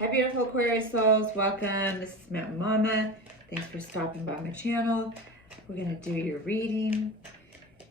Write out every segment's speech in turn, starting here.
Hi beautiful Aquarius souls, welcome. This is Mountain Mama. Thanks for stopping by my channel. We're going to do your reading.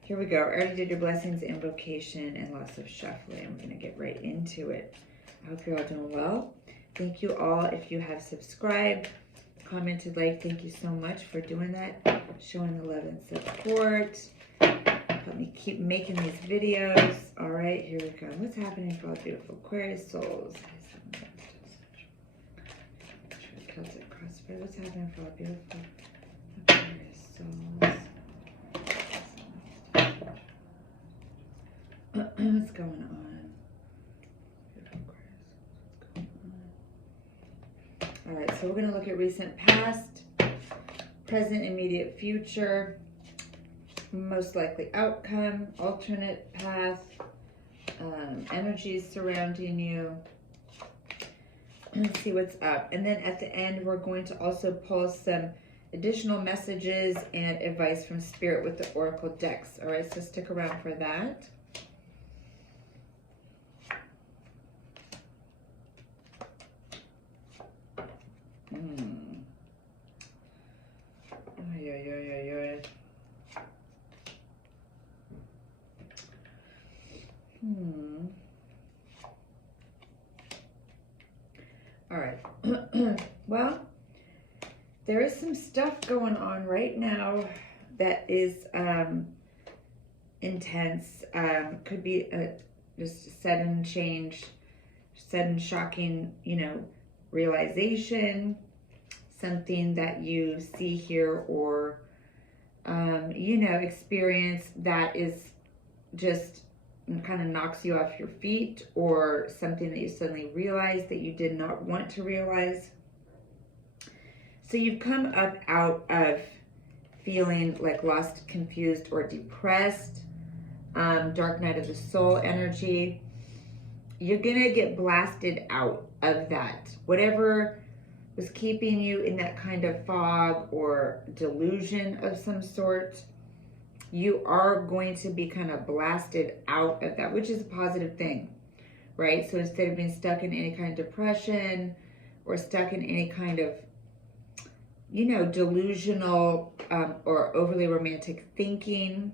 Here we go. I already did your blessings, invocation, and lots of shuffling. We're going to get right into it. I hope you're all doing well. Thank you all if you have subscribed, commented, like. Thank you so much for doing that. Showing the love and support. Help me keep making these videos. All right, here we go. What's happening for all beautiful Aquarius souls? Celtic crossfire. What's happening for our beautiful Aquarius souls? What's going on? Beautiful Aquarius, what's going on? All right, so we're going to look at recent past, present, immediate future, most likely outcome, alternate path, energies surrounding you. Let's see what's up. And then at the end, we're going to also pull some additional messages and advice from Spirit with the Oracle decks. All right, so stick around for that. All right. Well, there is some stuff going on right now that is intense. Could be just a sudden change, sudden shocking, realization, something that you see here or, experience that is just kind of knocks you off your feet, or something that you suddenly realize that you did not want to realize. So you've come up out of feeling like lost, confused, or depressed, dark night of the soul energy. You're gonna get blasted out of that. Whatever was keeping you in that kind of fog or delusion of some sort, you are going to be kind of blasted out of that, which is a positive thing, right? So instead of being stuck in any kind of depression or stuck in any kind of, delusional or overly romantic thinking,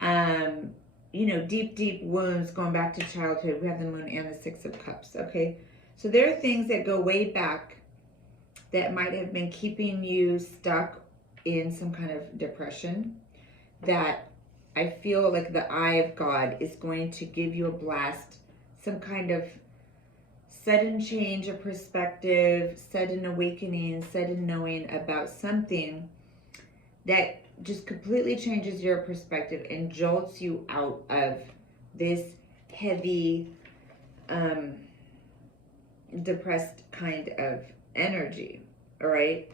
deep, deep wounds going back to childhood. We have the Moon and the Six of Cups, okay? So there are things that go way back that might have been keeping you stuck in some kind of depression, that I feel like the eye of God is going to give you a blast, some kind of sudden change of perspective, sudden awakening, sudden knowing about something that just completely changes your perspective and jolts you out of this heavy, depressed kind of energy, all right?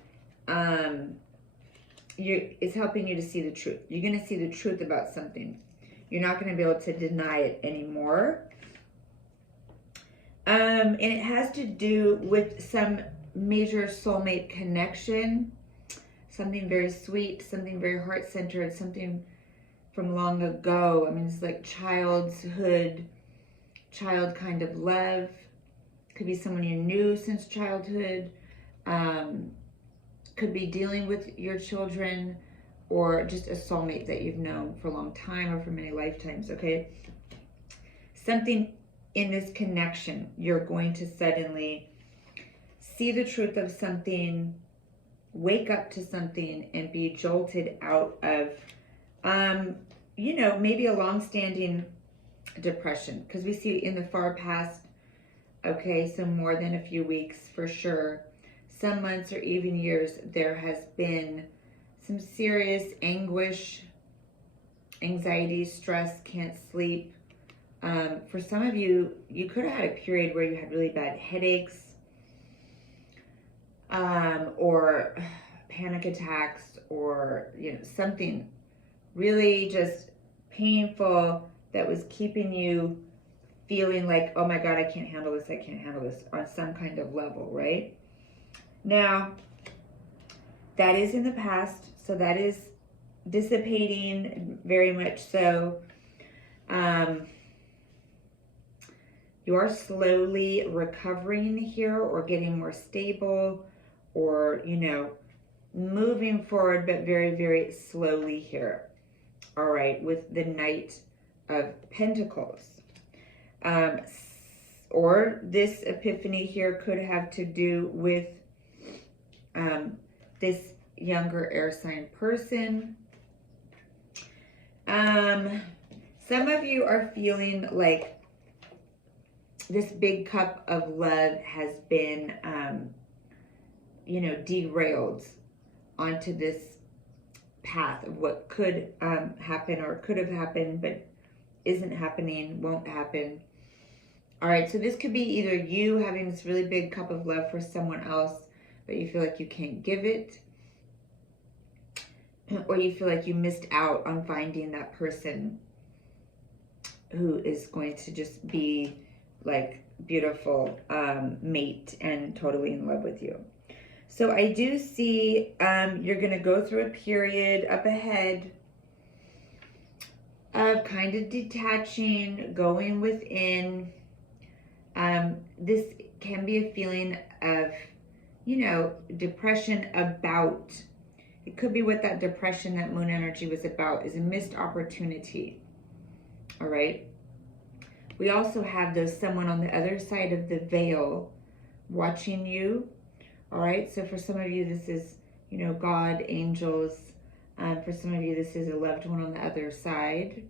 It's helping you to see the truth. You're going to see the truth about something. You're not going to be able to deny it anymore. And it has to do with some major soulmate connection, something very sweet, something very heart-centered, something from long ago. I mean, it's like childhood, child kind of love. Could be someone you knew since childhood. Could be dealing with your children, or just a soulmate that you've known for a long time or for many lifetimes, okay? Something in this connection, you're going to suddenly see the truth of something, wake up to something, and be jolted out of, maybe a long-standing depression. Because we see in the far past, okay, so more than a few weeks for sure, some months or even years, there has been some serious anguish, anxiety, stress, can't sleep. For some of you, you could have had a period where you had really bad headaches, or panic attacks, or something really just painful that was keeping you feeling like, oh my God, I can't handle this, I can't handle this, on some kind of level, right? Now, that is in the past, so that is dissipating very much so. You are slowly recovering here, or getting more stable, or, you know, moving forward, but very, very slowly here. All right, with the Knight of Pentacles. Or this epiphany here could have to do with this younger air sign person. Some of you are feeling like this big cup of love has been, you know, derailed onto this path of what could happen, or could have happened, but isn't happening, won't happen. All right, so this could be either you having this really big cup of love for someone else, but you feel like you can't give it, or you feel like you missed out on finding that person who is going to just be like beautiful mate and totally in love with you. So I do see you're going to go through a period up ahead of kind of detaching, going within. This can be a feeling of, you know, depression about, it could be what that depression, that moon energy was about, is a missed opportunity. All right. We also have someone on the other side of the veil watching you. All right. So for some of you, this is, you know, God, angels. For some of you, this is a loved one on the other side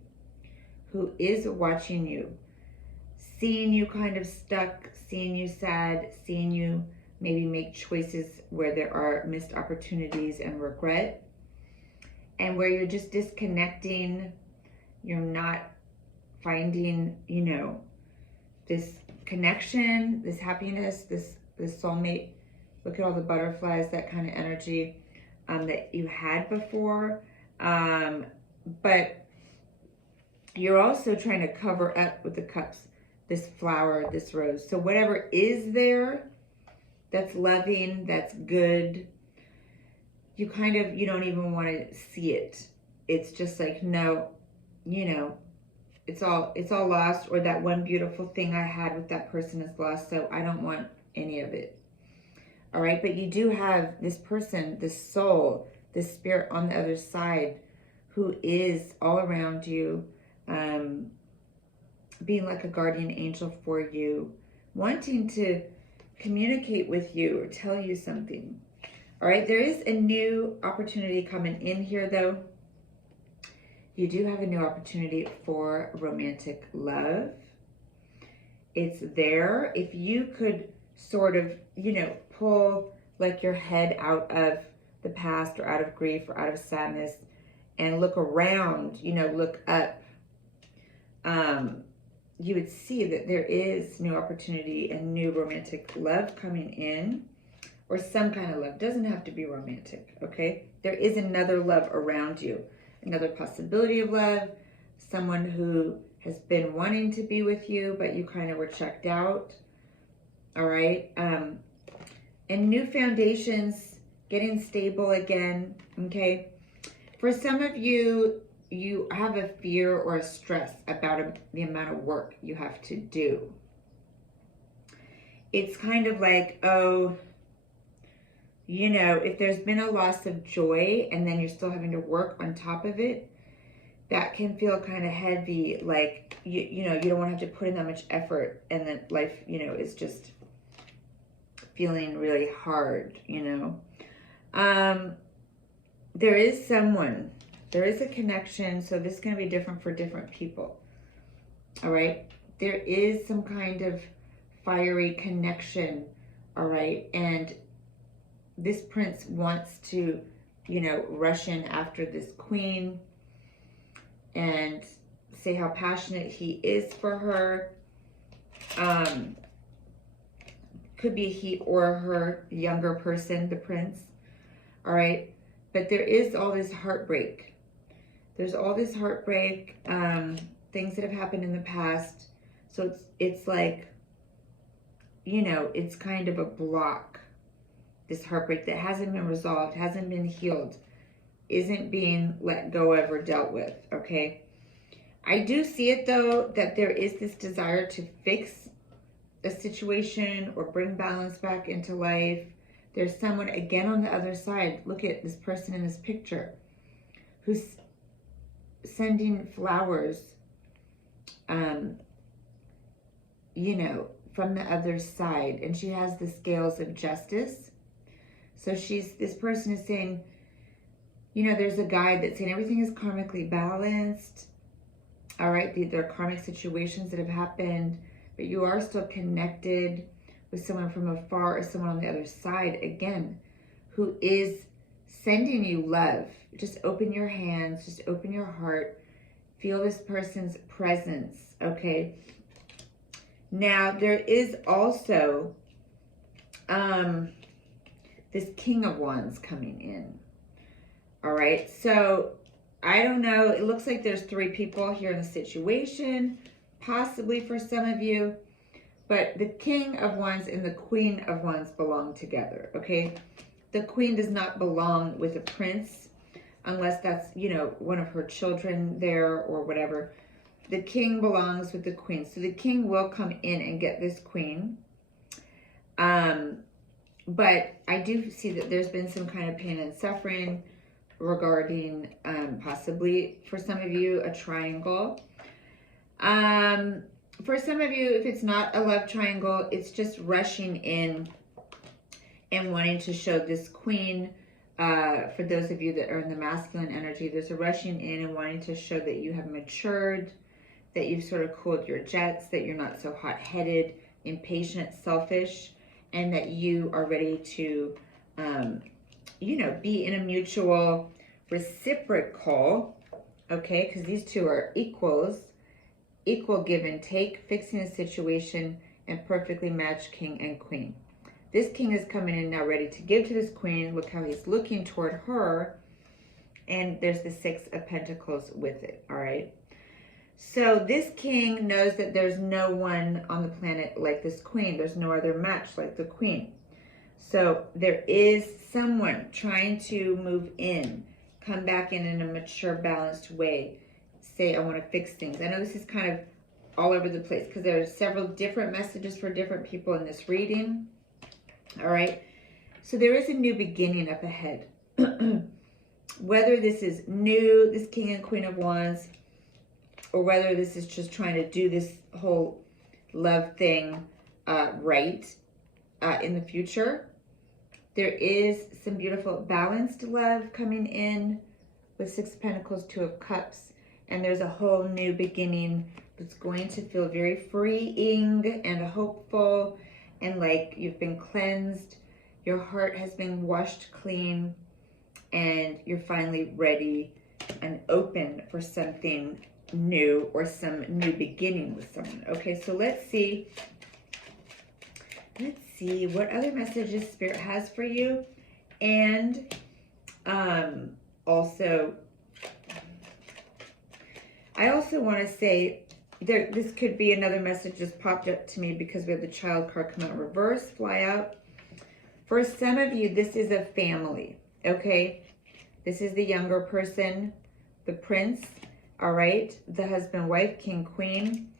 who is watching you, seeing you kind of stuck, seeing you sad, seeing you maybe make choices where there are missed opportunities and regret, and where you're just disconnecting. You're not finding, you know, this connection, this happiness, this soulmate. Look at all the butterflies, that kind of energy that you had before. But you're also trying to cover up with the cups, this flower, this rose. So whatever is there that's loving, that's good, you don't even want to see it. It's just like, no, you know, it's all lost, or that one beautiful thing I had with that person is lost, so I don't want any of it. All right, but you do have this person, this soul, this spirit on the other side who is all around you, being like a guardian angel for you, wanting to communicate with you or tell you something. All right, there is a new opportunity coming in here, though. You do have a new opportunity for romantic love. It's there. If you could sort of, you know, pull like your head out of the past, or out of grief, or out of sadness, and look around, you know, look up, you would see that there is new opportunity and new romantic love coming in, or some kind of love. Doesn't have to be romantic, okay? There is another love around you, another possibility of love, someone who has been wanting to be with you, but you kind of were checked out, all right? And new foundations, getting stable again, okay? For some of you, you have a fear or a stress about the amount of work you have to do. It's kind of like, oh, you know, if there's been a loss of joy and then you're still having to work on top of it, that can feel kind of heavy. Like, you know, you don't want to have to put in that much effort, and then life, you know, is just feeling really hard, you know. There is someone, there is a connection, so this is going to be different for different people. All right, there is some kind of fiery connection. All right, and this prince wants to, you know, rush in after this queen and say how passionate he is for her. Could be he or her, younger person, the prince. All right, but there is all this heartbreak. There's all this heartbreak, things that have happened in the past. So it's like, you know, it's kind of a block. This heartbreak that hasn't been resolved, hasn't been healed, isn't being let go of or dealt with, okay? I do see it, though, that there is this desire to fix a situation or bring balance back into life. There's someone, again, on the other side. Look at this person in this picture who's sending flowers, you know, from the other side. And she has the scales of justice. So this person is saying, you know, there's a guide that's saying everything is karmically balanced. All right, there are karmic situations that have happened, but you are still connected with someone from afar or someone on the other side, again, who is sending you love. Just open your hands, just open your heart. Feel this person's presence, okay? Now, there is also this King of Wands coming in. All right, so I don't know. It looks like there's 3 people here in the situation, possibly for some of you. But the King of Wands and the Queen of Wands belong together, okay? The Queen does not belong with a prince unless that's, you know, one of her children there or whatever. The King belongs with the Queen. So the King will come in and get this Queen. But I do see that there's been some kind of pain and suffering regarding possibly, for some of you, a triangle. For some of you, if it's not a love triangle, it's just rushing in and wanting to show this Queen. For those of you that are in the masculine energy, there's a rushing in and wanting to show that you have matured, that you've sort of cooled your jets, that you're not so hot-headed, impatient, selfish, and that you are ready to, you know, be in a mutual reciprocal, okay, because these two are equals, equal give and take, fixing a situation, and perfectly matched King and Queen. This King is coming in now ready to give to this Queen. Look how he's looking toward her. And there's the 6 of Pentacles with it, all right? So this King knows that there's no one on the planet like this Queen. There's no other match like the Queen. So there is someone trying to move in, come back in a mature, balanced way. Say, I want to fix things. I know this is kind of all over the place because there are several different messages for different people in this reading. All right. So there is a new beginning up ahead. Whether this is new, this King and Queen of Wands, or whether this is just trying to do this whole love thing right in the future. There is some beautiful balanced love coming in with 6 of Pentacles, 2 of Cups. And there's a whole new beginning that's going to feel very freeing and hopeful, and like you've been cleansed. Your heart has been washed clean, and you're finally ready and open for something new or some new beginning with someone. Okay, so let's see what other messages Spirit has for you. And also, I also want to say this could be another message just popped up to me because we have the Child card come out in reverse, fly out. For some of you, this is a family, okay? This is the younger person, the Prince, all right? The husband, wife, King, Queen.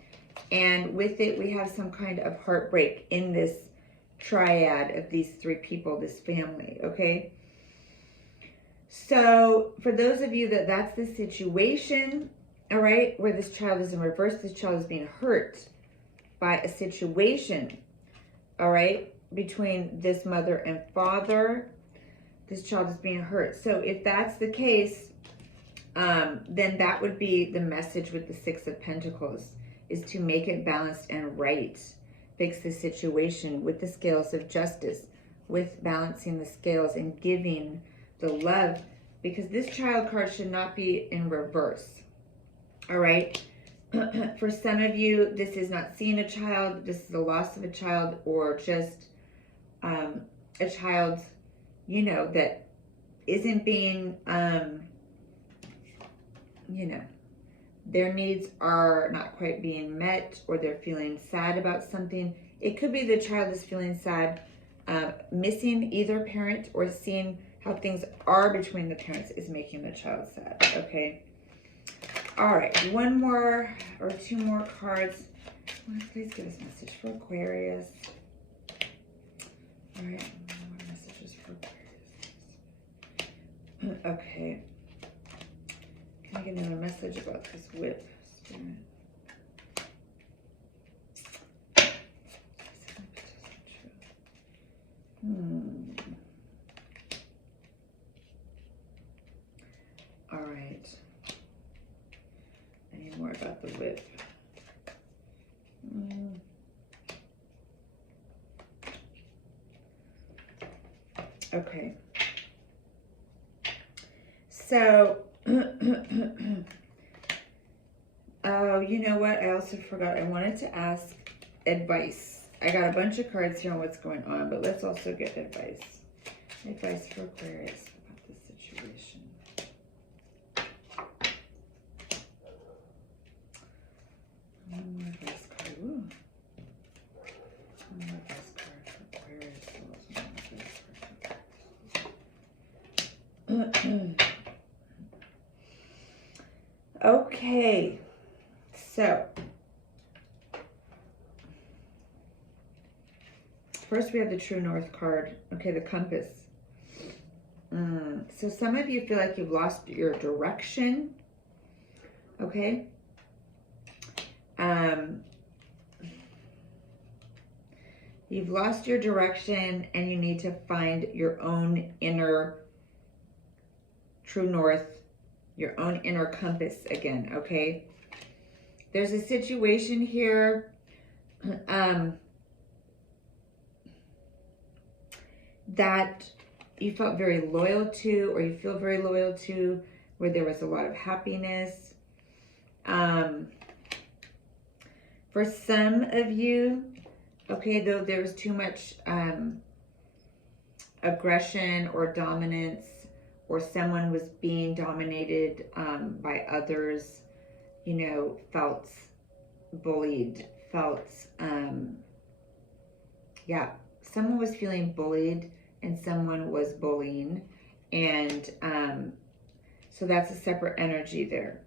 And with it, we have some kind of heartbreak in this triad of these 3 people, this family, okay? So for those of you that's the situation, all right, where this child is in reverse, this child is being hurt by a situation, all right, between this mother and father. This child is being hurt. So if that's the case, then that would be the message with the 6 of Pentacles, is to make it balanced and right. Fix the situation with the scales of justice, with balancing the scales and giving the love, because this Child card should not be in reverse. All right. For some of you, this is not seeing a child. This is the loss of a child, or just a child, you know, that isn't being, you know, their needs are not quite being met, or they're feeling sad about something. It could be the child is feeling sad, missing either parent, or seeing how things are between the parents is making the child sad, okay? All right, 1 more or 2 more cards Please give us a message for Aquarius. All right, what messages for Aquarius? Okay. Can I get another message about this whip, Spirit? All right. I need more about the whip. Okay. So, oh, you know what? I also forgot. I wanted to ask advice. I got a bunch of cards here on what's going on, but let's also get advice. Advice for Aquarius about this situation. One more advice card. Ooh. One more advice card for Aquarius. Okay, so first we have the True North card. Okay, the compass. So some of you feel like you've lost your direction. Okay. You've lost your direction and you need to find your own inner True North, your own inner compass again, okay? There's a situation here that you felt very loyal to, or you feel very loyal to, where there was a lot of happiness. For some of you, okay, though there was too much aggression or dominance, or someone was being dominated by others, you know, felt bullied, felt, yeah, someone was feeling bullied and someone was bullying. And so that's a separate energy there.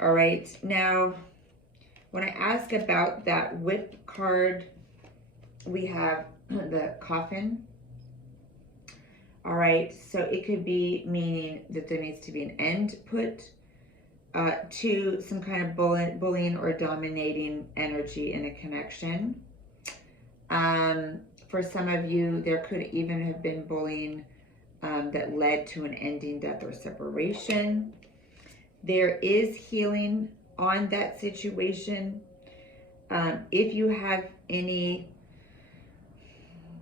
All right, now, when I ask about that whip card, we have the coffin. All right, so it could be meaning that there needs to be an end put to some kind of bullying or dominating energy in a connection. For some of you, there could even have been bullying that led to an ending, death, or separation. There is healing on that situation. If you have any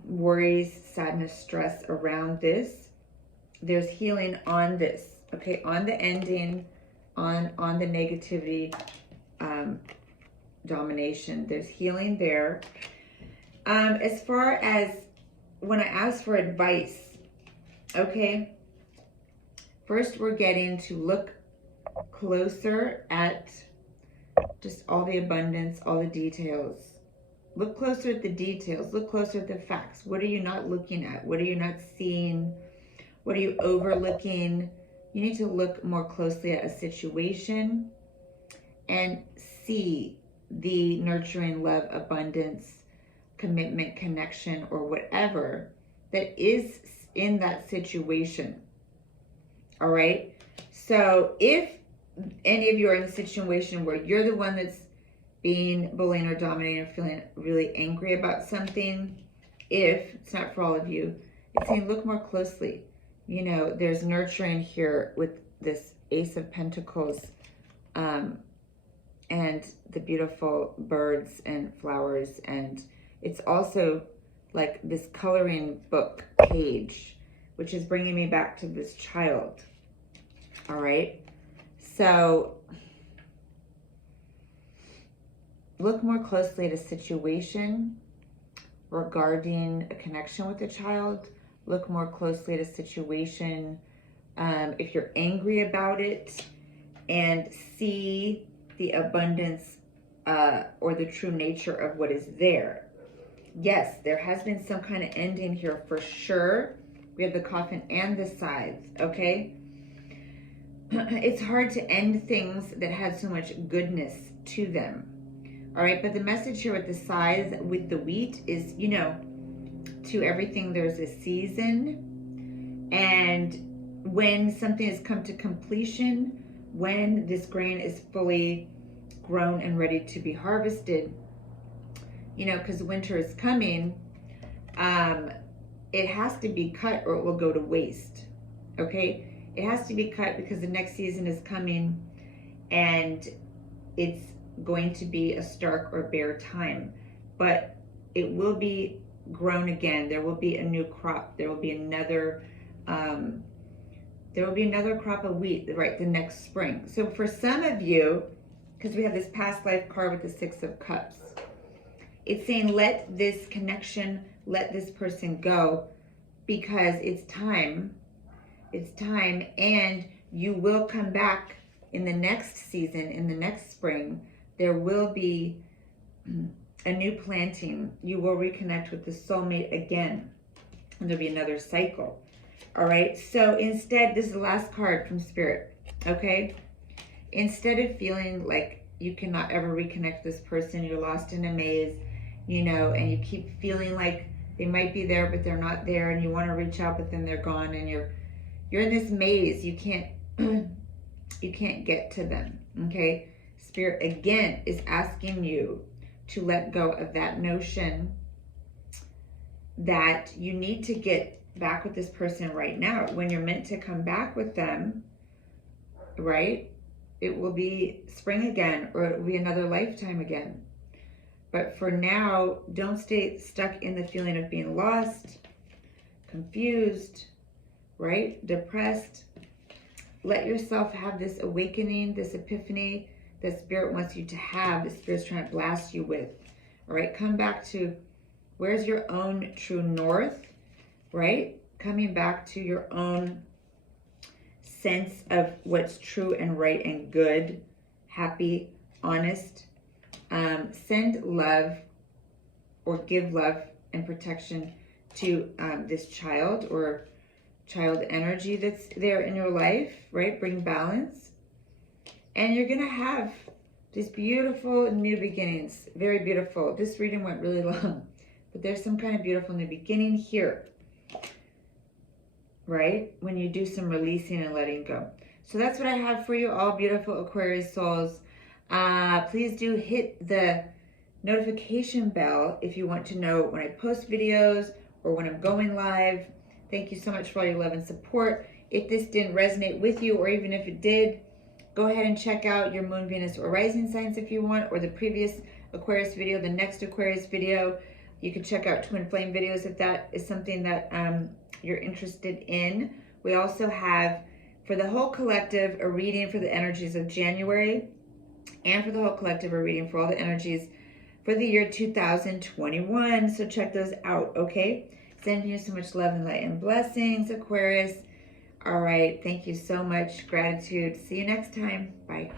worries, sadness, stress around this, there's healing on this, okay, on the ending, on the negativity, domination. There's healing there. As far as when I ask for advice, okay, first we're getting to look closer at just all the abundance, all the details. Look closer at the details. Look closer at the facts. What are you not looking at? What are you not seeing? What are you overlooking? You need to look more closely at a situation and see the nurturing, love, abundance, commitment, connection, or whatever that is in that situation. All right? So if any of you are in a situation where you're the one that's being bullied or dominated or feeling really angry about something, if it's not for all of you, it's saying look more closely. You know, there's nurturing here with this Ace of Pentacles and the beautiful birds and flowers. And it's also like this coloring book page, which is bringing me back to this child. All right. So look more closely at a situation regarding a connection with the child. Look more closely at a situation if you're angry about it, and see the abundance or the true nature of what is there. Yes, there has been some kind of ending here for sure. We have the coffin and the scythe, okay? It's hard to end things that had so much goodness to them. All right, but the message here with the size with the wheat is, you know, to everything there's a season. And when something has come to completion, when this grain is fully grown and ready to be harvested, you know, because winter is coming, it has to be cut or it will go to waste. Okay, it has to be cut because the next season is coming and it's going to be a stark or bare time, but it will be grown again. There will be a new crop. There will be another crop of wheat, right, the next spring. So for some of you, because we have this past life card with the Six of Cups, it's saying let this connection, let this person go, because it's time, and you will come back in the next season, in the next spring. There will be a new planting. You will reconnect with the soulmate again, and there'll be another cycle. All right, so instead, this is the last card from Spirit, okay? Instead of feeling like you cannot ever reconnect with this person, you're lost in a maze, you know, and you keep feeling like they might be there, but they're not there, and you want to reach out, but then they're gone, and you're in this maze. You can't you can't get to them, okay? Spirit, again, is asking you to let go of that notion that you need to get back with this person right now. When you're meant to come back with them, right, it will be spring again, or it will be another lifetime again. But for now, don't stay stuck in the feeling of being lost, confused, right, depressed. Let yourself have this awakening, this epiphany that Spirit wants you to have, that Spirit's trying to blast you with. All right, come back to where's your own true north, right? Coming back to your own sense of what's true and right and good, happy, honest. Send love or give love and protection to this child or child energy that's there in your life, right? Bring balance. And you're going to have these beautiful new beginnings. Very beautiful. This reading went really long, but there's some kind of beautiful new beginning here, right? When you do some releasing and letting go. So that's what I have for you, all beautiful Aquarius souls. Please do hit the notification bell if you want to know when I post videos or when I'm going live. Thank you so much for all your love and support. If this didn't resonate with you, or even if it did, go ahead and check out your moon, Venus, or rising signs if you want, or the previous Aquarius video, the next Aquarius video. You can check out twin flame videos if that is something that you're interested in. We also have, for the whole collective, a reading for the energies of January, and for the whole collective, a reading for all the energies for the year 2021. So check those out, okay? Sending you so much love and light and blessings, Aquarius. All right, thank you so much. Gratitude. See you next time. Bye.